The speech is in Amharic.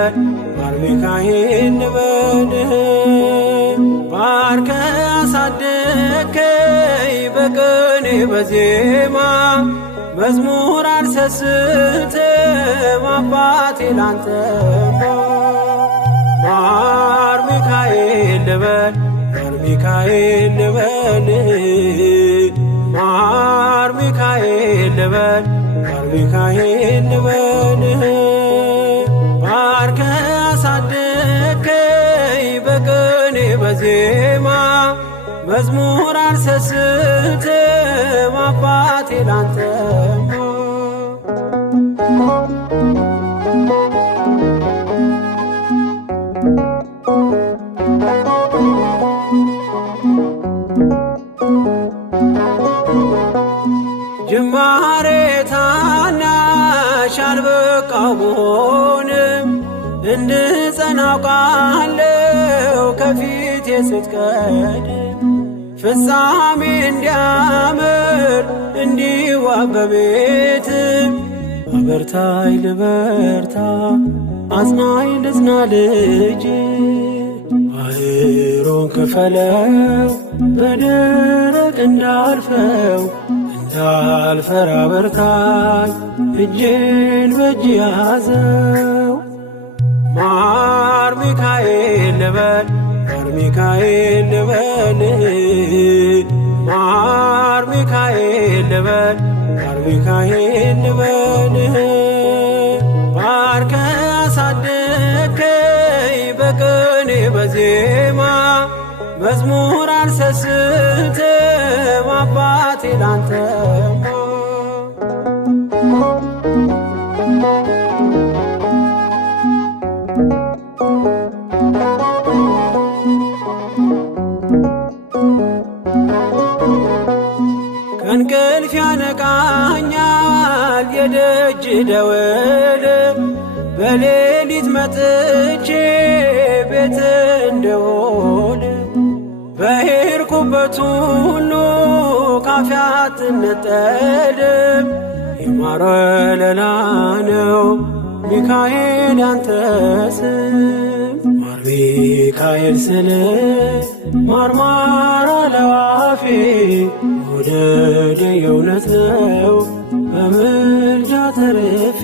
ልበል ማር ሚካኤል ልበል ባርከ አሳደከኝ በቅኔ በዜማ መዝሙር አልሰስትም አባቴ ላንተማ ማር ሚካኤል ልበል ማር ሚካኤል ልበል ማር ሚካኤል ልበል ማር ሚካኤል ልበል ባርከ አሳደከኝ በቅኔ በዜማ መዝሙር አልሰስትም አባቴ ላንተማ ጅማሬ ታናሽ አልበቃው ብሆንም እንድጸና አውቃለሁ ከፊቴ ስትቀድም ፍጻሜ እንዲያምር እንዲዋብ በቤት አበርታይ ልበርታ አጽናኝ ልጽና ልጅ ባህሩን ክፈለው በደረቅ እንዳልፈው እንዳልፈራ በርታኝ እጄን በእጅ ያዘው ማር ሚካኤል ልበል ማር ሚካኤል ልበል ማር ሚካኤል ልበል ማር ሚካኤል ልበል ባርከ አሳደከኝ በቅኔ በዜማ መዝሙር አልሰስትም አባቴ ላንተማ ከእንቅልፍ ያነቃኛል የደጅ ደወል በሌሊት መጥቼ ቤት እንደሆነ በሄድኩበት ሁሉ ካፌ አትነጠልም የማር ወለላ ነው ሚካኤል ያንተ ስም ማር ሚካኤል ስል ማርማር አለው አፌ መውደድ የእውነት ነው በምልጃ ተርፌ